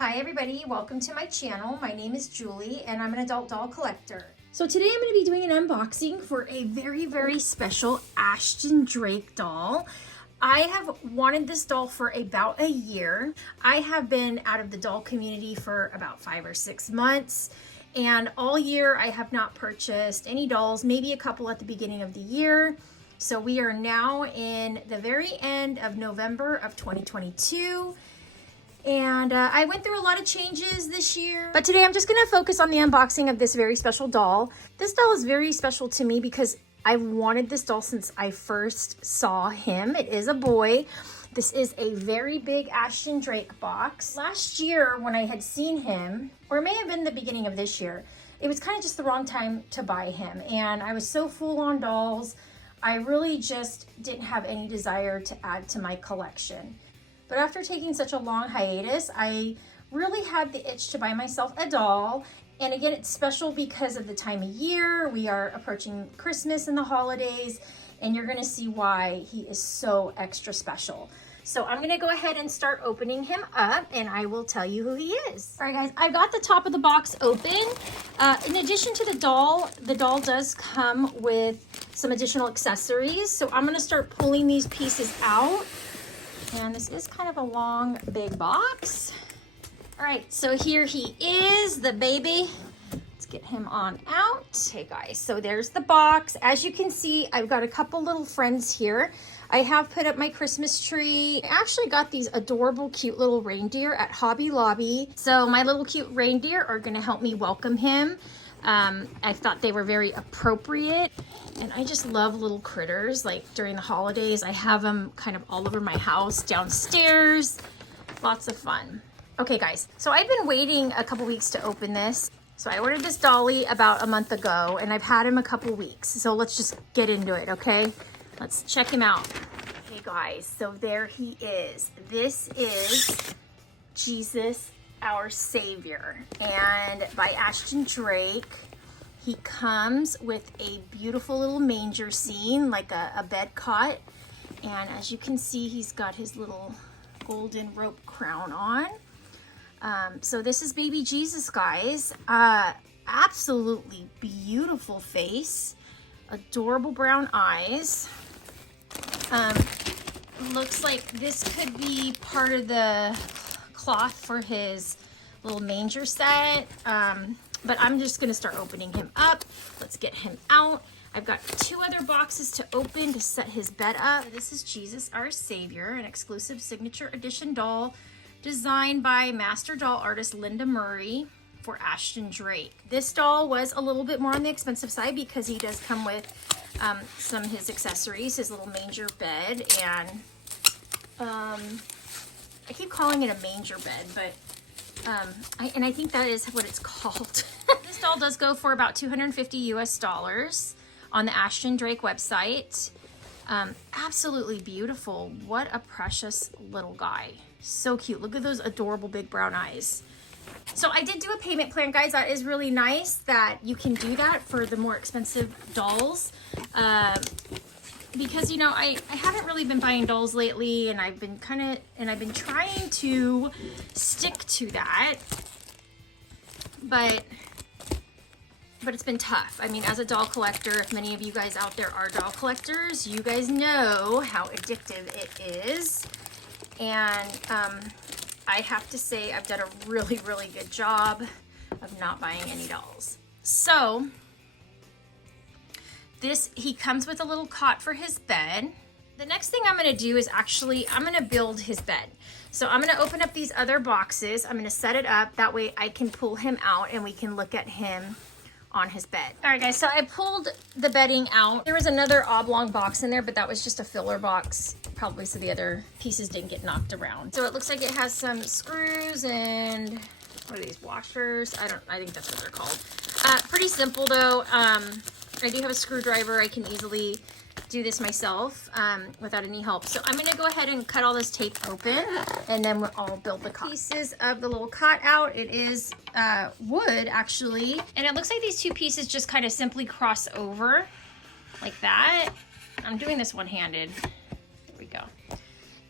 Hi everybody, welcome to my channel. My name is Julie and I'm an adult doll collector. So today I'm going to be doing an unboxing for a very special Ashton Drake doll. I have wanted this doll for about a year. I have been out of the doll community for about 5 or 6 months, and all year I have not purchased any dolls, maybe a couple at the beginning of the year. So we are now in the very end of November of 2022. And I went through a lot of changes this year, but today I'm just gonna focus on the unboxing of this very special doll. This doll is very special to me because I've wanted this doll since I first saw him. It is a boy. This is a very big Ashton Drake box. Last year when I had seen him, or it may have been the beginning of this year, it was kind of just the wrong time to buy him. And I was so full on dolls, I really just didn't have any desire to add to my collection. But after taking such a long hiatus, I really had the itch to buy myself a doll. And again, it's special because of the time of year. We are approaching Christmas and the holidays, and you're gonna see why he is so extra special. So I'm gonna go ahead and start opening him up, and I will tell you who he is. All right, guys, I got the top of the box open. In addition to the doll does come with some additional accessories. So I'm gonna start pulling these pieces out. And this is kind of a long, big box. All right, so here he is, the baby. Let's get him on out. Okay, guys, so there's the box. As you can see, I've got a couple little friends here. I have put up my Christmas tree. I actually got these adorable, cute little reindeer at Hobby Lobby. So my little cute reindeer are gonna help me welcome him. I thought they were very appropriate, and I just love little critters. Like during the holidays, I have them kind of all over my house, downstairs. Lots of fun. Okay guys, so I've been waiting a couple weeks to open this. So I ordered this dolly about a month ago, and I've had him a couple weeks. So let's just get into it, okay? Let's check him out. Okay guys, so there he is. This is Jesus, our Savior, and by Ashton Drake. He comes with a beautiful little manger scene, like a bed cot, and as you can see, he's got his little golden rope crown on. So this is baby Jesus, guys. Absolutely beautiful face, adorable brown eyes. Looks like this could be part of the cloth for his little manger set, but I'm just gonna start opening him up. Let's get him out. I've got 2 other boxes to open to set his bed up. This is Jesus, our Savior, an exclusive signature edition doll designed by master doll artist Linda Murray for Ashton Drake. This doll was a little bit more on the expensive side because he does come with some of his accessories, his little manger bed, and I keep calling it a manger bed, but I think that is what it's called. This doll does go for about $250 US on the Ashton Drake website. Absolutely beautiful. What a precious little guy. So cute. Look at those adorable big brown eyes. So I did do a payment plan, guys. That is really nice that you can do that for the more expensive dolls. Because, you know, I haven't really been buying dolls lately, and I've been trying to stick to that, but it's been tough. I mean, as a doll collector, if many of you guys out there are doll collectors, you guys know how addictive it is. And I have to say I've done a really good job of not buying any dolls. So he comes with a little cot for his bed. The next thing I'm gonna do is I'm gonna build his bed. So I'm gonna open up these other boxes. I'm gonna set it up. That way I can pull him out and we can look at him on his bed. All right guys, so I pulled the bedding out. There was another oblong box in there, but that was just a filler box, probably so the other pieces didn't get knocked around. So it looks like it has some screws and what are these, washers? I think that's what they're called. Pretty simple though. I do have a screwdriver. I can easily do this myself without any help. So I'm gonna go ahead and cut all this tape open, and then I'll build the pieces of the little cot out. It is wood actually, and it looks like these 2 pieces just kind of simply cross over like that. I'm doing this one-handed. There we go.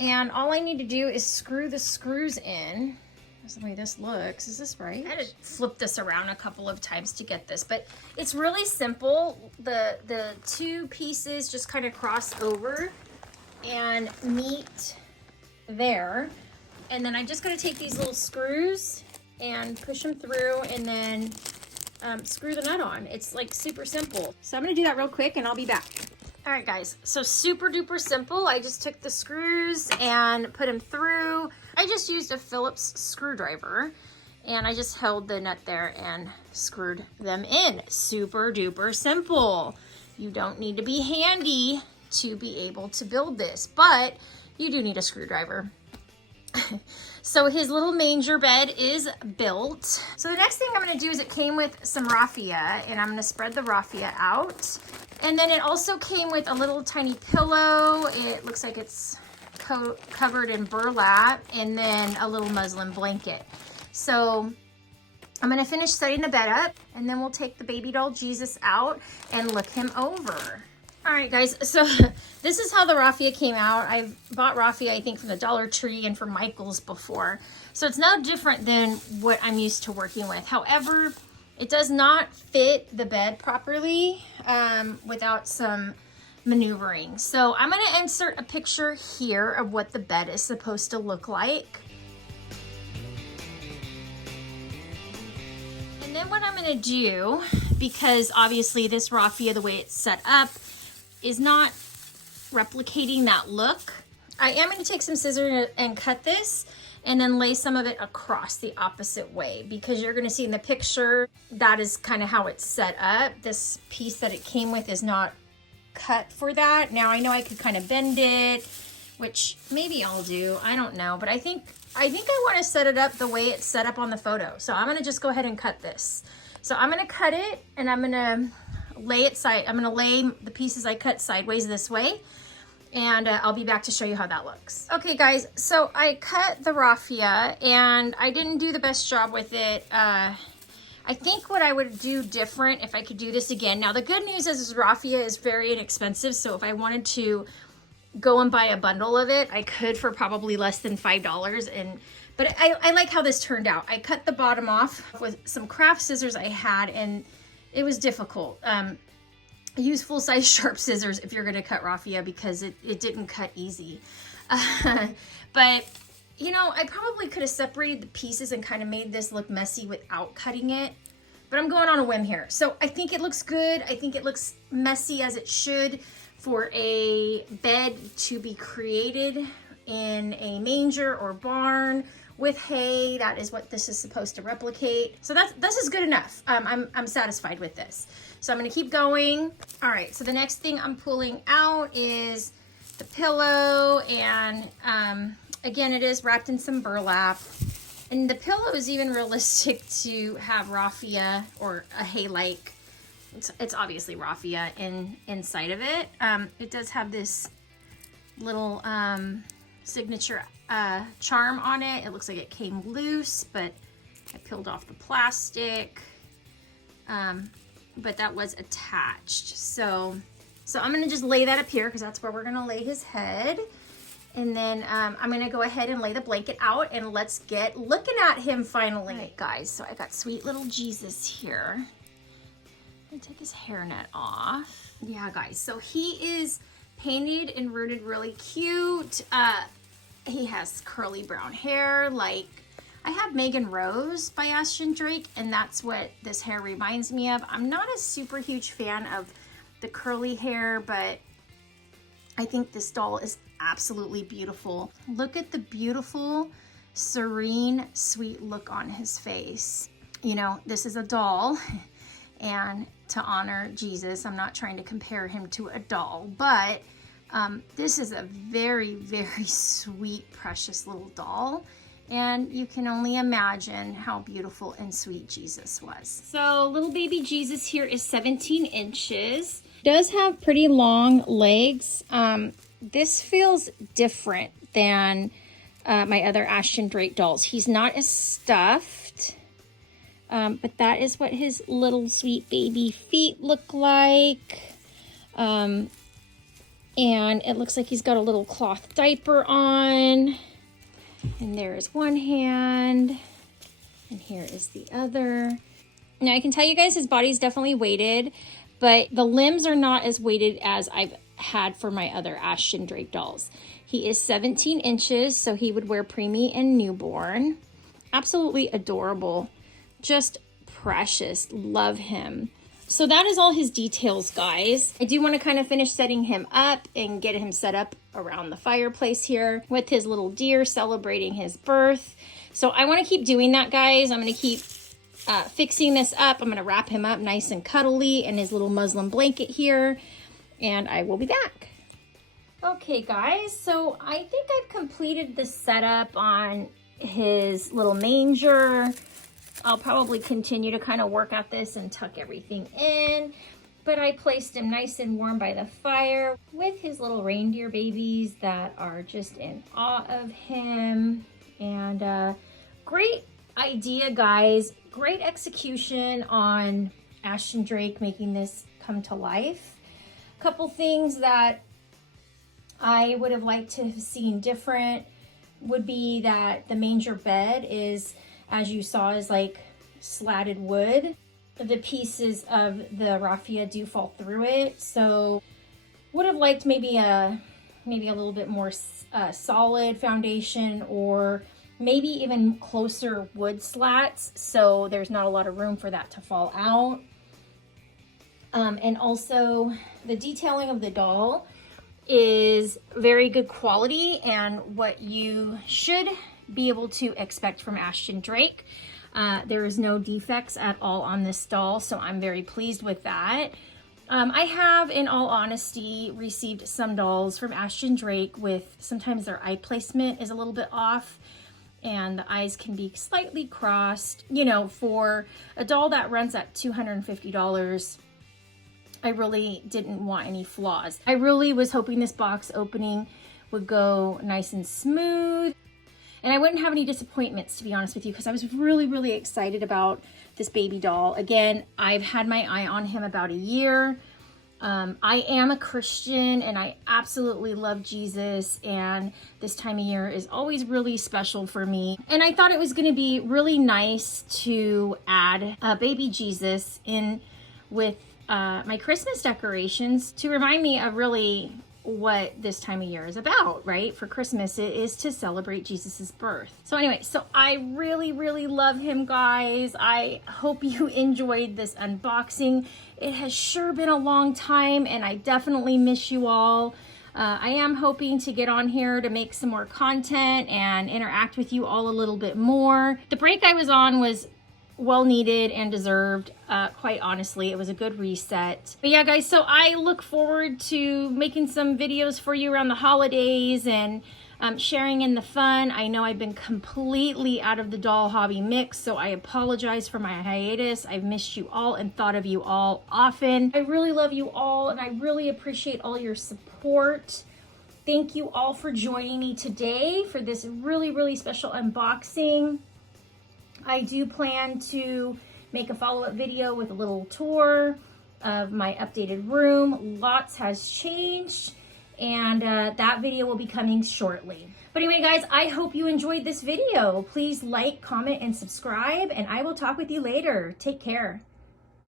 And all I need to do is screw the screws in That's the way this looks. Is this right? I had to flip this around a couple of times to get this, but it's really simple. The two pieces just kind of cross over and meet there. And then I just gotta take these little screws and push them through and then screw the nut on. It's like super simple. So I'm gonna do that real quick and I'll be back. All right guys, so super duper simple. I just took the screws and put them through. I just used a Phillips screwdriver and I just held the nut there and screwed them in. Super duper simple. You don't need to be handy to be able to build this, but you do need a screwdriver. So his little manger bed is built. So the next thing I'm gonna do is it came with some raffia and I'm gonna spread the raffia out. And then it also came with a little tiny pillow. It looks like it's covered in burlap and then a little muslin blanket. So I'm gonna finish setting the bed up and then we'll take the baby doll Jesus out and look him over. All right guys, so this is how the raffia came out. I've bought raffia, I think, from the Dollar Tree and from Michael's before. So it's no different than what I'm used to working with. However, it does not fit the bed properly without some maneuvering. So I'm gonna insert a picture here of what the bed is supposed to look like. And then what I'm gonna do, because obviously this raffia, the way it's set up, is not replicating that look. I am going to take some scissors and cut this and then lay some of it across the opposite way, because you're going to see in the picture that is kind of how it's set up. This piece that it came with is not cut for that. Now I know I could kind of bend it, which maybe I'll do, I don't know, but I think I want to set it up the way it's set up on the photo. So I'm going to just go ahead and cut this. So I'm going to cut it and I'm going to lay it I'm gonna lay the pieces I cut sideways this way, and I'll be back to show you how that looks. Okay guys, so I cut the raffia and I didn't do the best job with it. I think what I would do different if I could do this again. Now the good news is raffia is very inexpensive, so if I wanted to go and buy a bundle of it, I could for probably less than $5. But I like how this turned out. I cut the bottom off with some craft scissors I had, and it was difficult. Use full-size sharp scissors if you're gonna cut raffia, because it didn't cut easy. But, you know, I probably could have separated the pieces and kind of made this look messy without cutting it. But I'm going on a whim here. So I think it looks good. I think it looks messy as it should for a bed to be created in a manger or barn with hay. That is what this is supposed to replicate. So this is good enough. I'm satisfied with this. So I'm gonna keep going. All right, so the next thing I'm pulling out is the pillow, and again, it is wrapped in some burlap. And the pillow is even realistic to have raffia or a hay-like. It's obviously raffia inside of it. It does have this little signature charm on it. It looks like it came loose, but I peeled off the plastic. But that was attached. So I'm gonna just lay that up here because that's where we're gonna lay his head. And then I'm gonna go ahead and lay the blanket out and let's get looking at him finally. All right, guys, so I got sweet little Jesus here. I'm gonna take his hairnet off. Yeah, guys, so he is painted and rooted really cute. He has curly brown hair. Like, I have Megan Rose by Ashton Drake, and that's what this hair reminds me of. I'm not a super huge fan of the curly hair, but I think this doll is absolutely beautiful. Look at the beautiful, serene, sweet look on his face. You know, this is a doll, and to honor Jesus, I'm not trying to compare him to a doll, but this is a very, very sweet, precious little doll. And you can only imagine how beautiful and sweet Jesus was. So little baby Jesus here is 17 inches. Does have pretty long legs. This feels different than my other Ashton Drake dolls. He's not as stuffed, but that is what his little sweet baby feet look like. And it looks like he's got a little cloth diaper on. And there's one hand. And here is the other. Now I can tell you guys his body's definitely weighted, but the limbs are not as weighted as I've had for my other Ashton Drake dolls. He is 17 inches, so he would wear preemie and newborn. Absolutely adorable. Just precious. Love him. So that is all his details, guys. I do want to kind of finish setting him up and get him set up around the fireplace here with his little deer celebrating his birth. So I want to keep doing that, guys. I'm going to keep fixing this up. I'm going to wrap him up nice and cuddly in his little muslin blanket here, and I will be back. Okay, guys, so I think I've completed the setup on his little manger. I'll probably continue to kind of work at this and tuck everything in, but I placed him nice and warm by the fire with his little reindeer babies that are just in awe of him. And great idea, guys. Great execution on Ashton Drake making this come to life. A couple things that I would have liked to have seen different would be that the manger bed is, as you saw, is like slatted wood. The pieces of the raffia do fall through it, so would have liked maybe a little bit more solid foundation, or maybe even closer wood slats, so there's not a lot of room for that to fall out. And also the detailing of the doll is very good quality and what you should be able to expect from Ashton Drake. There is no defects at all on this doll, so I'm very pleased with that. I have, in all honesty, received some dolls from Ashton Drake with sometimes their eye placement is a little bit off and the eyes can be slightly crossed. You know, for a doll that runs at $250, I really didn't want any flaws. I really was hoping this box opening would go nice and smooth, and I wouldn't have any disappointments, to be honest with you, because I was really, really excited about this baby doll. Again, I've had my eye on him about a year. I am a Christian and I absolutely love Jesus, and this time of year is always really special for me. And I thought it was going to be really nice to add baby Jesus in with my Christmas decorations to remind me of really what this time of year is about, right? For Christmas, it is to celebrate Jesus's birth. So anyway, so I really, really love him, guys. I hope you enjoyed this unboxing. It has sure been a long time, and I definitely miss you all. I am hoping to get on here to make some more content and interact with you all a little bit more. The break I was on was well needed and deserved, quite honestly. It was a good reset. But yeah, guys, so I look forward to making some videos for you around the holidays and sharing in the fun. I know I've been completely out of the doll hobby mix, so I apologize for my hiatus. I've missed you all and thought of you all often. I really love you all, and I really appreciate all your support. Thank you all for joining me today for this really, really special unboxing. I do plan to make a follow-up video with a little tour of my updated room. Lots has changed, and that video will be coming shortly. But anyway, guys, I hope you enjoyed this video. Please like, comment, and subscribe, and I will talk with you later. Take care.